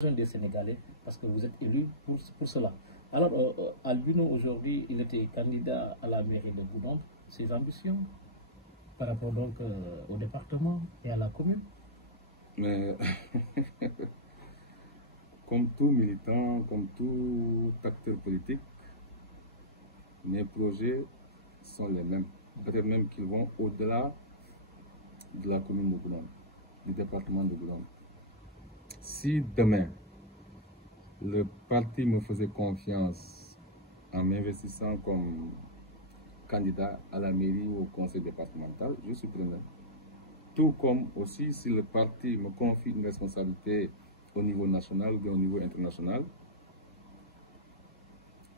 des Sénégalais, parce que vous êtes élu pour cela. Alors, Albino, aujourd'hui, il était candidat à la mairie de Goudomp. Ses ambitions par rapport donc au département et à la commune? Mais comme tout militant, comme tout acteur politique, mes projets sont les mêmes. Peut-être même qu'ils vont au-delà de la commune de Goudomp, du département de Goudomp. Si demain, le parti me faisait confiance en m'investissant comme candidat à la mairie ou au conseil départemental, je suis preneur. Tout comme aussi si le parti me confie une responsabilité au niveau national ou bien au niveau international,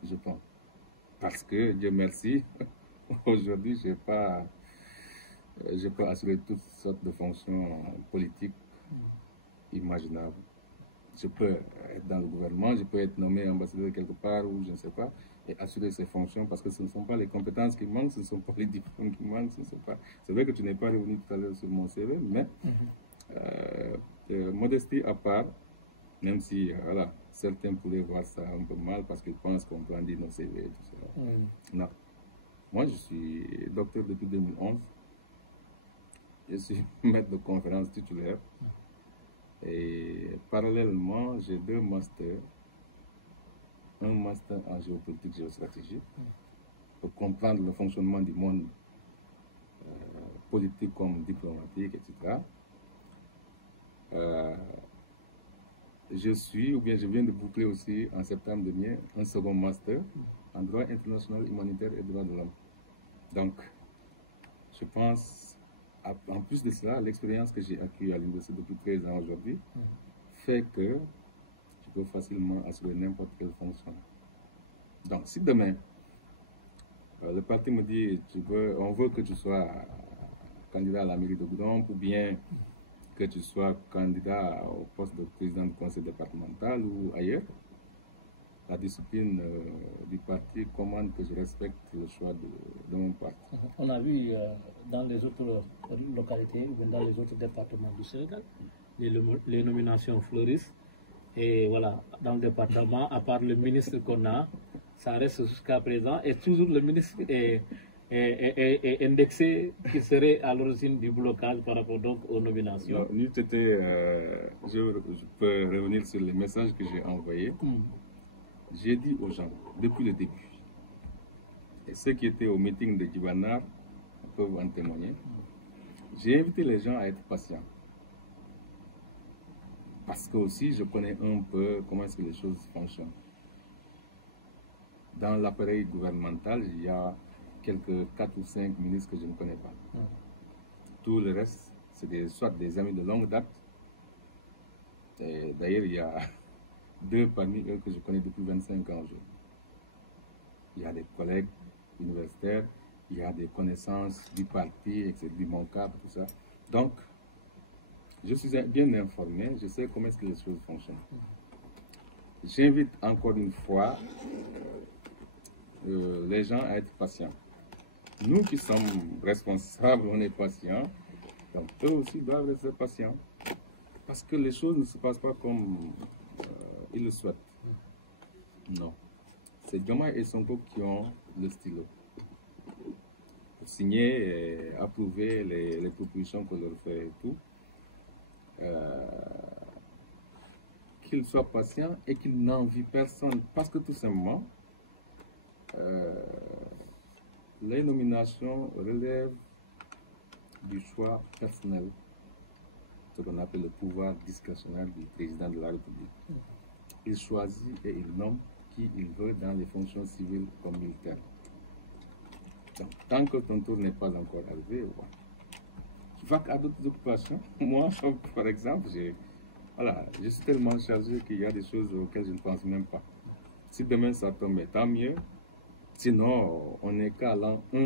je prends. Parce que, Dieu merci, aujourd'hui, je peux assurer toutes sortes de fonctions politiques imaginables. Je peux être dans le gouvernement, je peux être nommé ambassadeur quelque part ou je ne sais pas, et assurer ces fonctions parce que ce ne sont pas les compétences qui manquent, ce ne sont pas les diplômes qui manquent, ce ne sont pas... C'est vrai que tu n'es pas revenu tout à l'heure sur mon CV, mais modestie à part, même si voilà, certains pourraient voir ça un peu mal parce qu'ils pensent qu'on brandit nos CV et tout ça. Non. Moi, je suis docteur depuis 2011. Je suis maître de conférence titulaire. Et parallèlement, j'ai 2 masters. Un master en géopolitique, géostratégie, pour comprendre le fonctionnement du monde politique comme diplomatique, etc. Je viens de boucler aussi en septembre dernier un second master en droit international humanitaire et droits de l'homme. Donc, je pense, en plus de cela, l'expérience que j'ai acquise à l'université depuis 13 ans aujourd'hui fait que je peux facilement assurer n'importe quelle fonction. Donc, si demain, le parti me dit, on veut que tu sois candidat à la mairie de Goudomp ou bien que tu sois candidat au poste de président du conseil départemental ou ailleurs, la discipline du parti commande que je respecte le choix de mon parti. On a vu dans les autres localités, ou dans les autres départements du Sénégal, les nominations fleurissent. Et voilà, dans le département, à part le ministre qu'on a, ça reste jusqu'à présent. Et toujours le ministre est indexé qui serait à l'origine du blocage par rapport donc aux nominations. Je peux revenir sur les messages que j'ai envoyés. J'ai dit aux gens, depuis le début, et ceux qui étaient au meeting de Djibanar peuvent en témoigner, j'ai invité les gens à être patients. Parce que aussi, je connais un peu comment est-ce que les choses fonctionnent. Dans l'appareil gouvernemental, il y a quelques 4 ou 5 ministres que je ne connais pas. Tout le reste, c'est soit des amis de longue date. D'ailleurs, il y a 2 parmi eux que je connais depuis 25 ans aujourd'hui. Il y a des collègues universitaires, il y a des connaissances du parti, etc., du mon cadre, tout ça. Donc, je suis bien informé, je sais comment est-ce que les choses fonctionnent. J'invite encore une fois les gens à être patients. Nous qui sommes responsables, on est patients, donc eux aussi doivent rester patients. Parce que les choses ne se passent pas comme ils le souhaitent. Non. C'est Diomaye et Sonko qui ont le stylo pour signer et approuver les propositions qu'on leur fait et tout. Qu'ils soient patients et qu'ils n'envient personne. Parce que tout simplement, les nominations relèvent du choix personnel, ce qu'on appelle le pouvoir discrétionnaire du président de la République. Il choisit et il nomme qui il veut dans les fonctions civiles comme militaires. Donc, tant que ton tour n'est pas encore arrivé, tu vas à d'autres occupations. Moi, par exemple, je suis tellement chargé qu'il y a des choses auxquelles je ne pense même pas. Si demain ça tombe, tant mieux. Sinon, on n'est qu'à l'an 1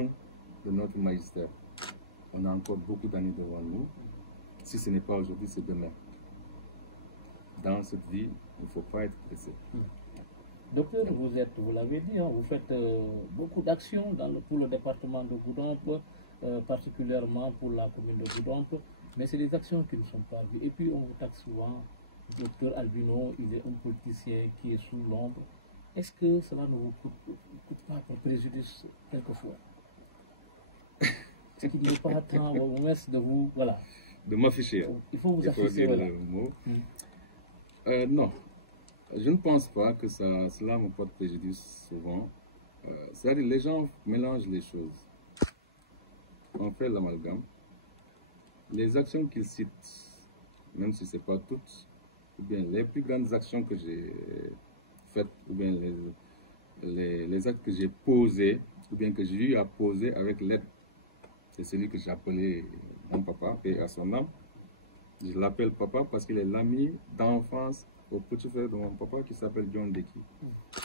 de notre magistère. On a encore beaucoup d'années devant nous. Si ce n'est pas aujourd'hui, c'est demain. Dans cette vie, il ne faut pas être pressé. Docteur, vous l'avez dit, vous faites beaucoup d'actions pour le département de Goudomp, particulièrement pour la commune de Goudomp, mais c'est des actions qui ne sont pas vues. Et puis on vous taxe souvent docteur Albino, il est un politicien qui est sous l'ombre. Est-ce que cela ne vous coûte pas pour préjudice quelquefois? Est-ce qu'il n'est pas temps au moins de vous... Voilà. De m'afficher. Il faut vous afficher. Voilà. Le mot. Non, je ne pense pas que cela me porte préjudice souvent. C'est-à-dire les gens mélangent les choses. On fait l'amalgame. Les actions qu'ils citent, même si ce n'est pas toutes, ou bien les plus grandes actions que j'ai faites, ou bien les actes que j'ai posés, ou bien que j'ai eu à poser avec l'aide. C'est celui que j'ai appelé mon papa, et à son âme. Je l'appelle papa parce qu'il est l'ami d'enfance au petit frère de mon papa qui s'appelle John Deki.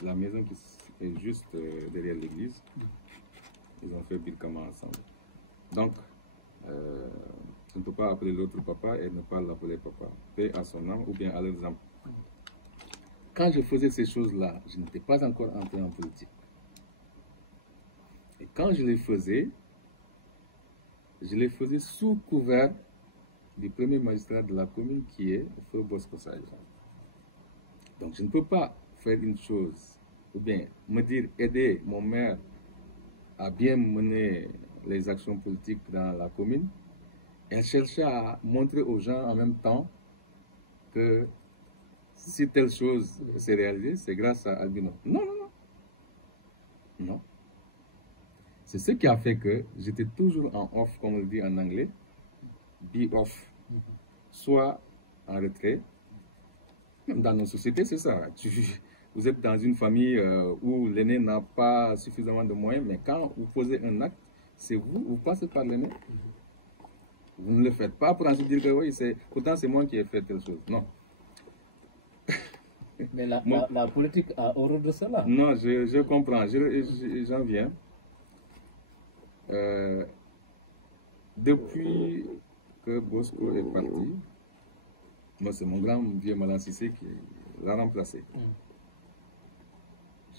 La maison qui est juste derrière l'église. Ils ont fait Birkama ensemble. Donc, je ne peux pas appeler l'autre papa et ne pas l'appeler papa. Paix à son âme ou bien à leurs âmes. Quand je faisais ces choses-là, je n'étais pas encore entré en politique. Et quand je les faisais sous couvert du premier magistrat de la commune qui est Feu Bosco Sadio. Donc je ne peux pas faire une chose, ou bien me dire aider mon maire à bien mener les actions politiques dans la commune et chercher à montrer aux gens en même temps que si telle chose s'est réalisée, c'est grâce à Albino. Non, non, non. Non. C'est ce qui a fait que j'étais toujours en off, comme on le dit en anglais, be off, soit en retrait. Même dans nos sociétés, c'est ça. Vous êtes dans une famille où l'aîné n'a pas suffisamment de moyens, mais quand vous posez un acte, c'est vous passez par l'aîné. Vous ne le faites pas pour ensuite dire que oui, pourtant c'est moi qui ai fait telle chose. Non. Mais la politique a horreur de cela. Non, je comprends, j'en viens. Depuis que Bosco est parti, moi c'est mon grand vieux Malan Cissé qui l'a remplacé.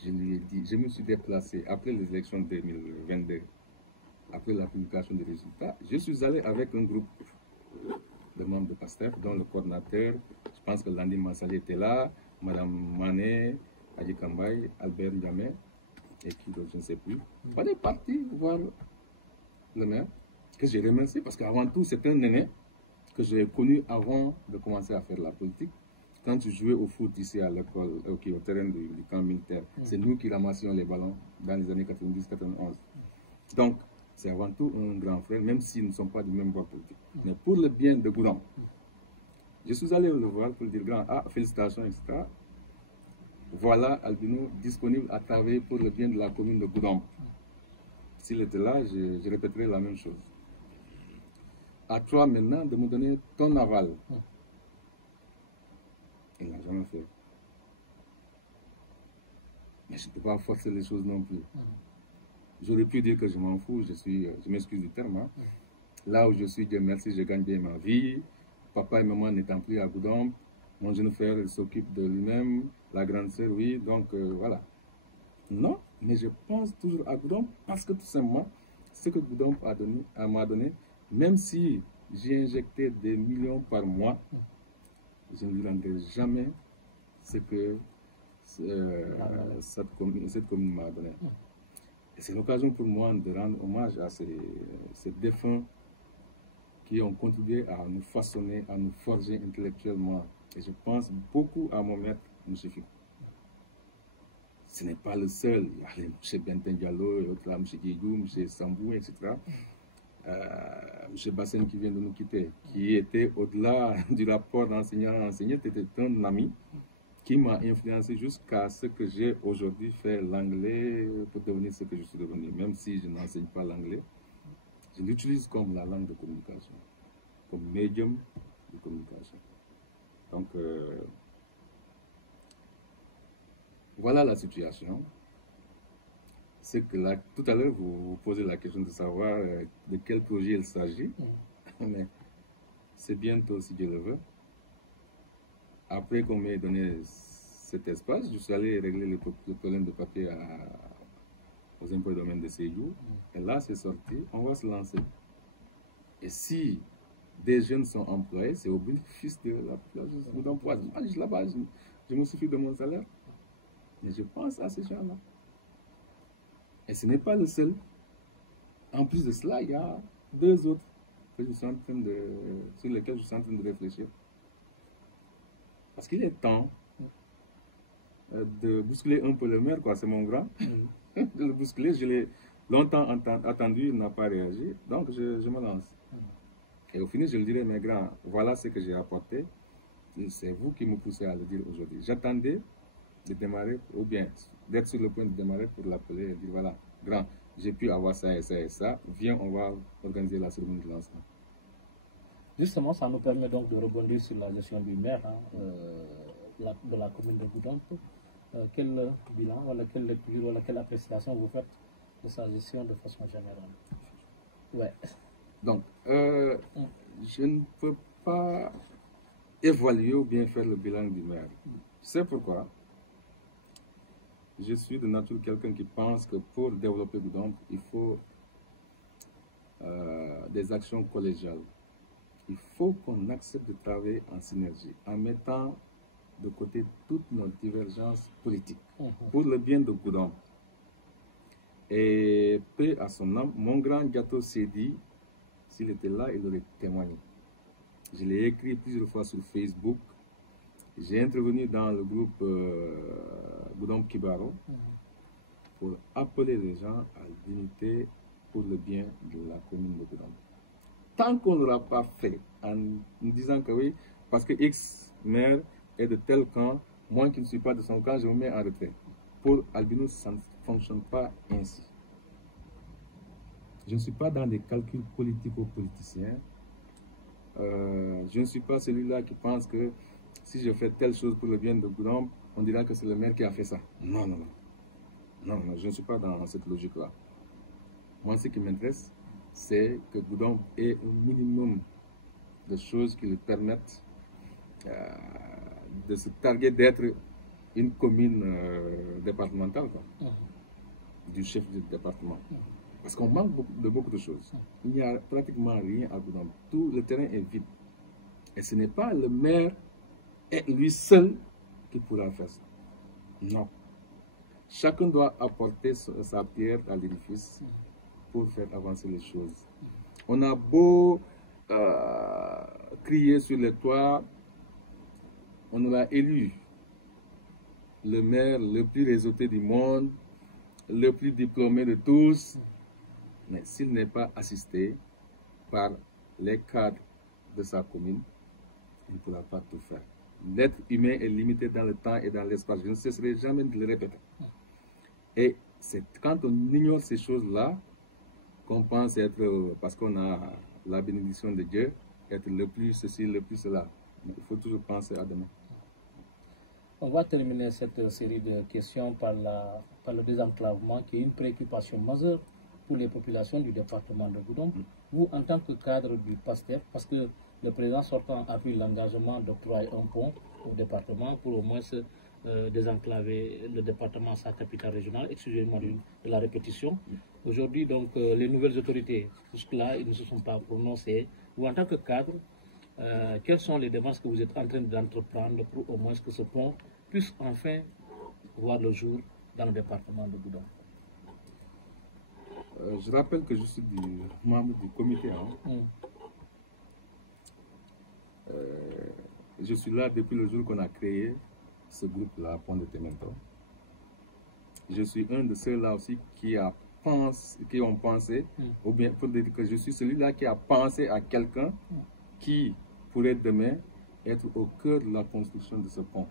Je lui ai dit, je me suis déplacé après les élections 2022, après la publication des résultats. Je suis allé avec un groupe de membres de PASTEF, dont le coordinateur, je pense que Landi Massali était là, Madame Mané, Adi Kambay, Albert Ndiamé, et qui d'autre, je ne sais plus. On est parti voir le maire, que j'ai remercié parce qu'avant tout, c'est un aîné que j'ai connu avant de commencer à faire la politique. Quand tu jouais au foot ici à l'école, au terrain du camp militaire, c'est nous qui ramassions les ballons dans les années 90-91. Donc, c'est avant tout un grand frère, même s'ils ne sont pas du même bord politique. Mais pour le bien de Gouram, je suis allé le voir pour lui dire, grand, félicitations, etc. Voilà Albino disponible à travailler pour le bien de la commune de Gouram. S'il était là, je répéterai la même chose. À toi maintenant de me donner ton aval. Il n'a jamais fait. Mais je ne peux pas forcer les choses non plus. J'aurais pu dire que je m'en fous, je m'excuse du terme. Hein. Là où je suis, Dieu merci, je gagne bien ma vie. Papa et maman n'étant plus à Goudomp, mon jeune frère il s'occupe de lui-même, la grande sœur, oui, donc voilà. Non, mais je pense toujours à Goudomp parce que tout simplement, ce que Goudomp m'a donné, même si j'ai injecté des millions par mois, je ne lui rendrai jamais ce que cette commune m'a donné. Et c'est l'occasion pour moi de rendre hommage à ces défunts qui ont contribué à nous façonner, à nous forger intellectuellement. Et je pense beaucoup à mon maître, M. Fikou. Ce n'est pas le seul. Il y a M. Benten Diallo, et autres là, M. Guigou, M. Sambou, etc. M. Bassène qui vient de nous quitter, qui était au-delà du rapport d'enseignant-enseignant, était un ami qui m'a influencé jusqu'à ce que j'ai aujourd'hui fait l'anglais pour devenir ce que je suis devenu. Même si je n'enseigne pas l'anglais, je l'utilise comme la langue de communication, comme médium de communication. Donc, voilà la situation. C'est que là, tout à l'heure, vous posez la question de savoir de quel projet il s'agit. Mais c'est bientôt, si Dieu le veut. Après qu'on m'ait donné cet espace, je suis allé régler le problème de papier aux impôts et domaines de Sédhiou. Et là, c'est sorti. On va se lancer. Et si des jeunes sont employés, c'est au bénéfice de la population d'emploi. Moi, là-bas, je me soucie de mon salaire. Et je pense à ces gens-là. Et ce n'est pas le seul. En plus de cela, il y a deux autres que je suis en train sur lesquels je suis en train de réfléchir. Parce qu'il est temps de bousculer un peu le maire, quoi. C'est mon grand. De le bousculer, je l'ai longtemps attendu, il n'a pas réagi. Donc, je me lance. Et au final, je lui dirai, mes grands, voilà ce que j'ai apporté. C'est vous qui me poussez à le dire aujourd'hui. J'attendais de démarrer, ou bien d'être sur le point de démarrer pour l'appeler et dire, voilà, grand, j'ai pu avoir ça et ça et ça. Viens, on va organiser la cérémonie de lancement. Justement, ça nous permet donc de rebondir sur la gestion du maire de la commune de Goudomp. Quel bilan, quelle lecture, quelle appréciation vous faites de sa gestion de façon générale? Ouais. Donc, je ne peux pas évaluer ou bien faire le bilan du maire. C'est pourquoi je suis de nature quelqu'un qui pense que pour développer Goudomp, il faut des actions collégiales. Il faut qu'on accepte de travailler en synergie, en mettant de côté toutes nos divergences politiques, pour le bien de Goudomp. Et paix à son âme, mon grand gâteau s'est dit, s'il était là, il aurait témoigné. Je l'ai écrit plusieurs fois sur Facebook. J'ai intervenu dans le groupe Goudomp Kibaro pour appeler les gens à l'unité pour le bien de la commune de Goudomp. Tant qu'on ne l'aura pas fait en nous disant que oui, parce que X maire est de tel camp, moi qui ne suis pas de son camp, je me mets en retrait. Pour Albino, ça ne fonctionne pas ainsi. Je ne suis pas dans des calculs politico-politiciens. Je ne suis pas celui-là qui pense que si je fais telle chose pour le bien de Goudomp, on dira que c'est le maire qui a fait ça. Non, non, non. Non, non, je ne suis pas dans cette logique-là. Moi, ce qui m'intéresse, c'est que Goudomp ait un minimum de choses qui lui permettent de se targuer d'être une commune départementale, quoi, du chef du département. Parce qu'on manque de beaucoup de choses. Il n'y a pratiquement rien à Goudomp. Tout le terrain est vide. Et ce n'est pas le maire et lui seul qui pourra faire ça. Non. Chacun doit apporter sa pierre à l'édifice pour faire avancer les choses. On a beau crier sur les toits, on nous l'a élu le maire le plus réseauté du monde, le plus diplômé de tous, mais s'il n'est pas assisté par les cadres de sa commune, il ne pourra pas tout faire. L'être humain est limité dans le temps et dans l'espace. Je ne cesserai jamais de le répéter. Et c'est quand on ignore ces choses-là qu'on pense être, parce qu'on a la bénédiction de Dieu, être le plus ceci, le plus cela. Mais il faut toujours penser à demain. On va terminer cette série de questions par le désenclavement, qui est une préoccupation majeure pour les populations du département de Goudomp. Vous, en tant que cadre du PASTEF, parce que le président sortant a pris l'engagement d'octroyer un pont au département pour au moins désenclaver le département, sa capitale régionale, excusez-moi de la répétition. Aujourd'hui, donc, les nouvelles autorités, jusque-là, ils ne se sont pas prononcés. Vous, en tant que cadre, quelles sont les démarches que vous êtes en train d'entreprendre pour au moins que ce pont puisse enfin voir le jour dans le département de Goudomp? Je rappelle que je suis membre du comité. Je suis là depuis le jour qu'on a créé ce groupe-là, Pont de Temento. Je suis un de ceux-là aussi qui ont pensé, ou bien pour dire que je suis celui-là qui a pensé à quelqu'un qui pourrait demain être au cœur de la construction de ce pont.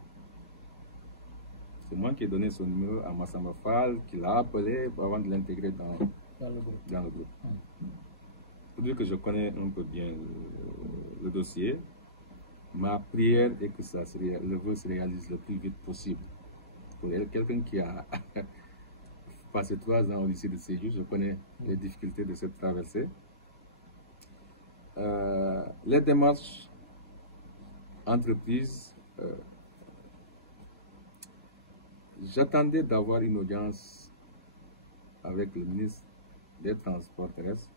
C'est moi qui ai donné son numéro à Massamba Fall, qui l'a appelé avant de l'intégrer dans le groupe. Pour dire que je connais un peu bien le dossier, ma prière est que le vœu se réalise le plus vite possible. Pour quelqu'un qui a passé 3 ans au lycée de Sédhiou, je connais les difficultés de cette traversée. Les démarches entreprises, j'attendais d'avoir une audience avec le ministre des Transports terrestres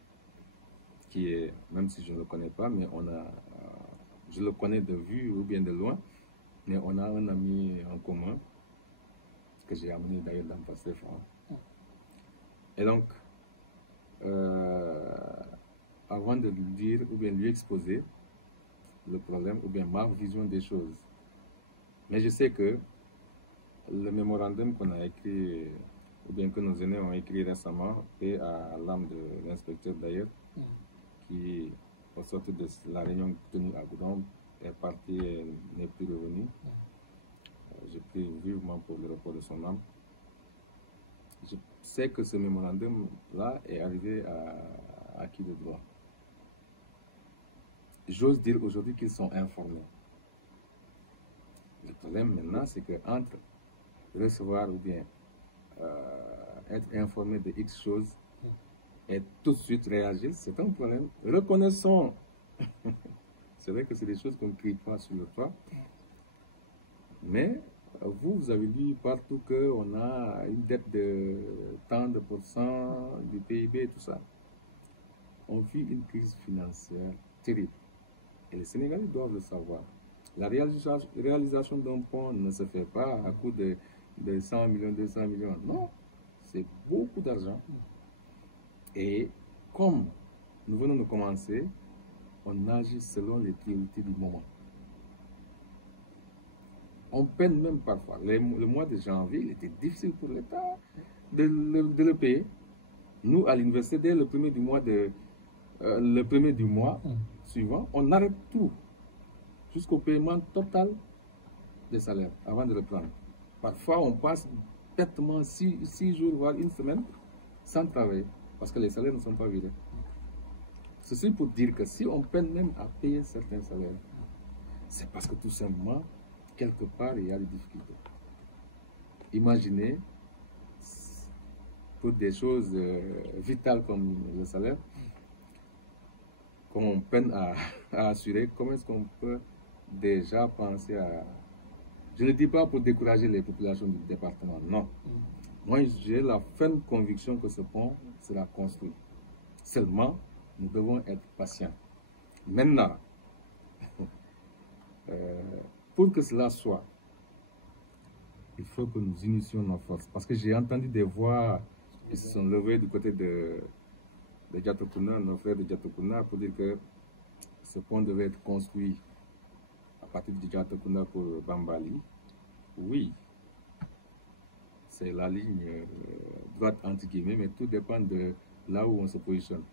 qui est, même si je ne le connais pas, mais je le connais de vue ou bien de loin, mais on a un ami en commun que j'ai amené d'ailleurs dans PASTEF. Et donc, avant de lui dire ou bien lui exposer le problème ou bien ma vision des choses, mais je sais que le mémorandum qu'on a écrit, ou bien que nos aînés ont écrit récemment, et à l'âme de l'inspecteur d'ailleurs, qui, au sortir de la réunion tenue à Goudon, est parti et n'est plus revenu. J'ai pris vivement pour le repos de son âme. Je sais que ce mémorandum-là est arrivé à qui de droit. J'ose dire aujourd'hui qu'ils sont informés. Le problème maintenant, c'est qu'entre recevoir ou bien être informé de X choses et tout de suite réagir, c'est un problème. Reconnaissons, c'est vrai que c'est des choses qu'on ne crie pas sur le toit, mais vous avez lu partout qu'on a une dette de tant de pourcents du PIB et tout ça. On vit une crise financière terrible. Et les Sénégalais doivent le savoir. La réalisation d'un pont ne se fait pas à coût de 100 millions, 200 millions. Non, c'est beaucoup d'argent. Et comme nous venons de commencer, on agit selon les priorités du moment. On peine même parfois. Le mois de janvier, il était difficile pour l'État de le payer. Nous, à l'université, dès le premier du mois suivant, on arrête tout jusqu'au paiement total des salaires avant de reprendre. Parfois, on passe bêtement 6 jours, voire une semaine, sans travailler, parce que les salaires ne sont pas virés. Ceci pour dire que si on peine même à payer certains salaires, c'est parce que tout simplement, quelque part, il y a des difficultés. Imaginez, pour des choses vitales comme le salaire, comme on peine à assurer, comment est-ce qu'on peut déjà penser à... Je ne le dis pas pour décourager les populations du département, non. Moi, j'ai la ferme conviction que ce pont sera construit. Seulement, nous devons être patients. Maintenant, pour que cela soit, il faut que nous unissions nos forces. Parce que j'ai entendu des voix qui se sont levées du côté de Diatokuna, nos frères de Diatokuna, pour dire que ce pont devait être construit à partir de Diatokuna pour Bambali. Oui, c'est la ligne droite entre guillemets, mais tout dépend de là où on se positionne.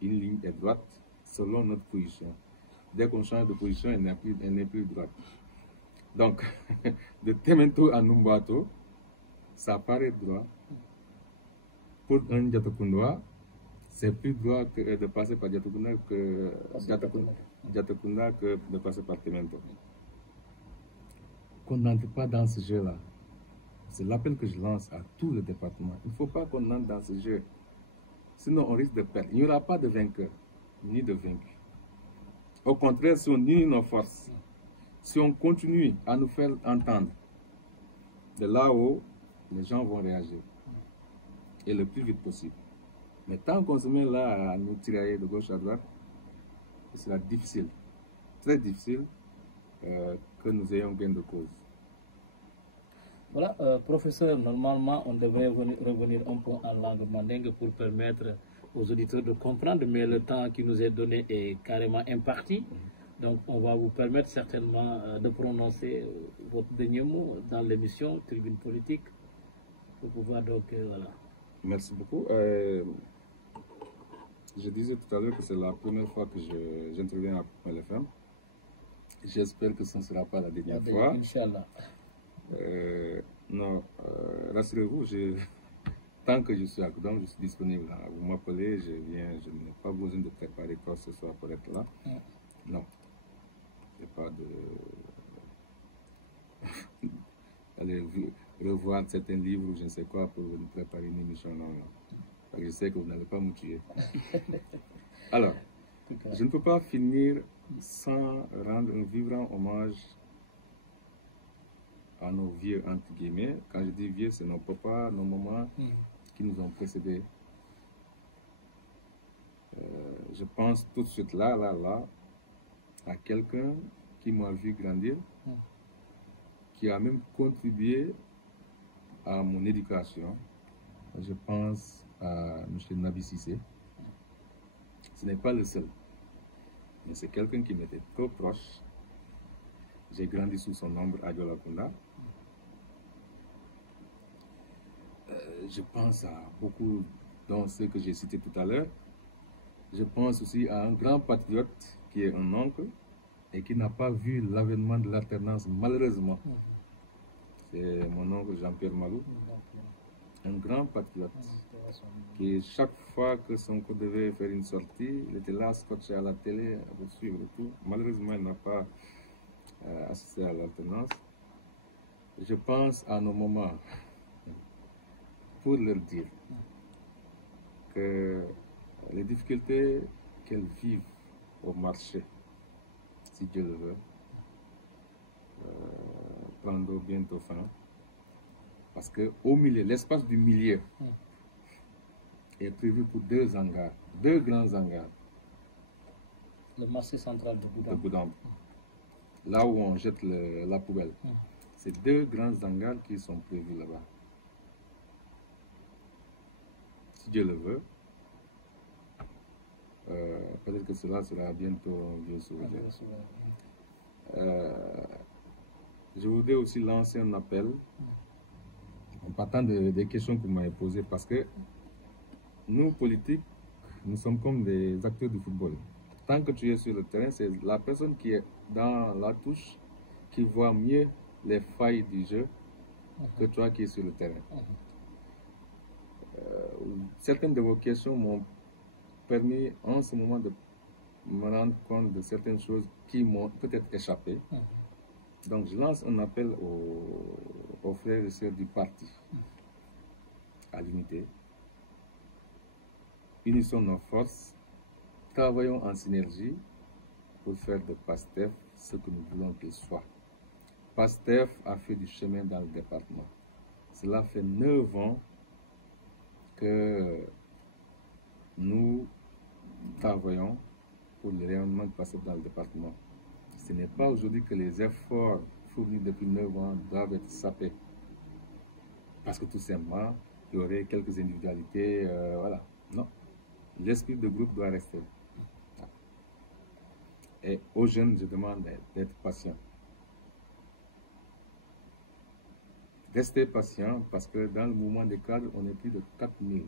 Une ligne est droite selon notre position. Dès qu'on change de position, elle n'est plus droite. Donc, de Temento à Numbato, ça paraît droit. Pour un Diatokundois, c'est plus droit que de passer par Diatokuna que de passer par Temento. Qu'on n'entre pas dans ce jeu-là. C'est l'appel que je lance à tout le département. Il ne faut pas qu'on entre dans ce jeu. Sinon, on risque de perdre. Il n'y aura pas de vainqueur, ni de vaincu. Au contraire, si on unit nos forces, si on continue à nous faire entendre, de là-haut, les gens vont réagir. Et le plus vite possible. Mais tant qu'on se met là à nous tirailler de gauche à droite, ce sera difficile, très difficile, que nous ayons gain de cause. Voilà, professeur, normalement, on devrait revenir un peu en langue mandingue pour permettre aux auditeurs de comprendre, mais le temps qui nous est donné est carrément imparti. Donc, on va vous permettre certainement de prononcer votre dernier mot dans l'émission Tribune Politique pour pouvoir donc, voilà. Merci beaucoup. Je disais tout à l'heure que c'est la première fois que j'interviens à LFM. J'espère que ce ne sera pas la dernière fois. Inch'Allah. Non, rassurez-vous, tant que je suis à Goudon, je suis disponible. Vous m'appelez, je viens, je n'ai pas besoin de préparer quoi que ce soit pour être là. Non, il n'y a pas de... aller revoir certains livres ou je ne sais quoi pour nous préparer une émission. Non, non. Parce que je sais que vous n'allez pas me tuer. Alors, je ne peux pas finir sans rendre un vibrant hommage à nos vieux, entre guillemets. Quand je dis vieux, c'est nos papas, nos mamans qui nous ont précédés. je pense tout de suite là, à quelqu'un qui m'a vu grandir, qui a même contribué à mon éducation. Je pense à M. Nabi Sissé. Ce n'est pas le seul, mais c'est quelqu'un qui m'était trop proche. J'ai grandi sous son ombre à Diola-Kunda. Je pense à beaucoup dans ceux que j'ai cités tout à l'heure. Je pense aussi à un grand patriote qui est un oncle et qui n'a pas vu l'avènement de l'alternance, malheureusement. C'est mon oncle Jean-Pierre Malou, un grand patriote qui, chaque fois que son co devait faire une sortie, il était là, scotché à la télé, à suivre et tout. Malheureusement, il n'a pas assisté à l'alternance. Je pense à nos mamans pour leur dire que les difficultés qu'elles vivent au marché, si Dieu le veut, prendront bientôt fin. Parce que au milieu, l'espace du milieu est prévu pour deux hangars, deux grands hangars. Le marché central de Boudambe. Là où on jette la poubelle. C'est deux grands hangars qui sont prévus là-bas. Si Dieu le veut, peut-être que cela sera bientôt vieux souvenir. Je voudrais aussi lancer un appel en partant des questions que vous m'avez posées, parce que nous, politiques, nous sommes comme des acteurs du football. Tant que tu es sur le terrain, c'est la personne qui est dans la touche qui voit mieux les failles du jeu que toi qui es sur le terrain. Certaines de vos questions m'ont permis en ce moment de me rendre compte de certaines choses qui m'ont peut-être échappé. Donc je lance un appel aux frères et sœurs du parti, à l'unité. Unissons nos forces, travaillons en synergie pour faire de PASTEF ce que nous voulons qu'il soit. PASTEF a fait du chemin dans le département. Cela fait 9 ans que nous travaillons pour le rayonnement de PASTEF dans le département. Ce n'est pas aujourd'hui que les efforts fournis depuis 9 ans doivent être sapés. Parce que tout simplement, il y aurait quelques individualités, voilà. Non. L'esprit de groupe doit rester. Et aux jeunes, je demande d'être patients. Restez patients parce que dans le mouvement des cadres, on est plus de 4000.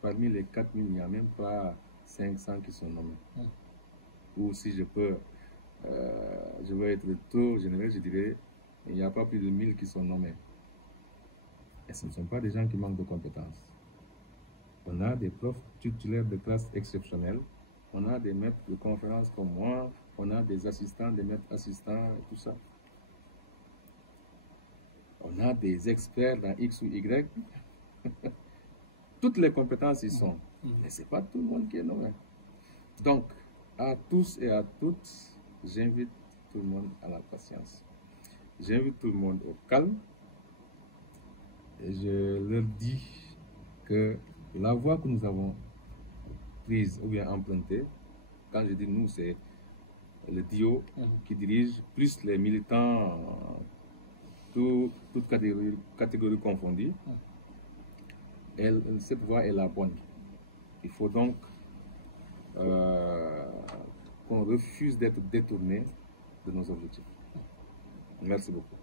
Parmi les 4000, il n'y a même pas 500 qui sont nommés. Ou si je peux, je veux être trop généreux, je dirais, il n'y a pas plus de 1000 qui sont nommés. Et ce ne sont pas des gens qui manquent de compétences. On a des profs titulaires de classe exceptionnelles, on a des maîtres de conférences comme moi, on a des assistants, des maîtres assistants et tout ça. On a des experts dans X ou Y. Toutes les compétences y sont. Mais ce n'est pas tout le monde qui est nommé. Donc, à tous et à toutes, j'invite tout le monde à la patience. J'invite tout le monde au calme. Et je leur dis que la voie que nous avons prise ou bien empruntée, quand je dis nous, c'est le DIO qui dirige, plus les militants, toutes catégories confondues. Cette voie est la bonne. Il faut donc qu'on refuse d'être détourné de nos objectifs. Merci beaucoup.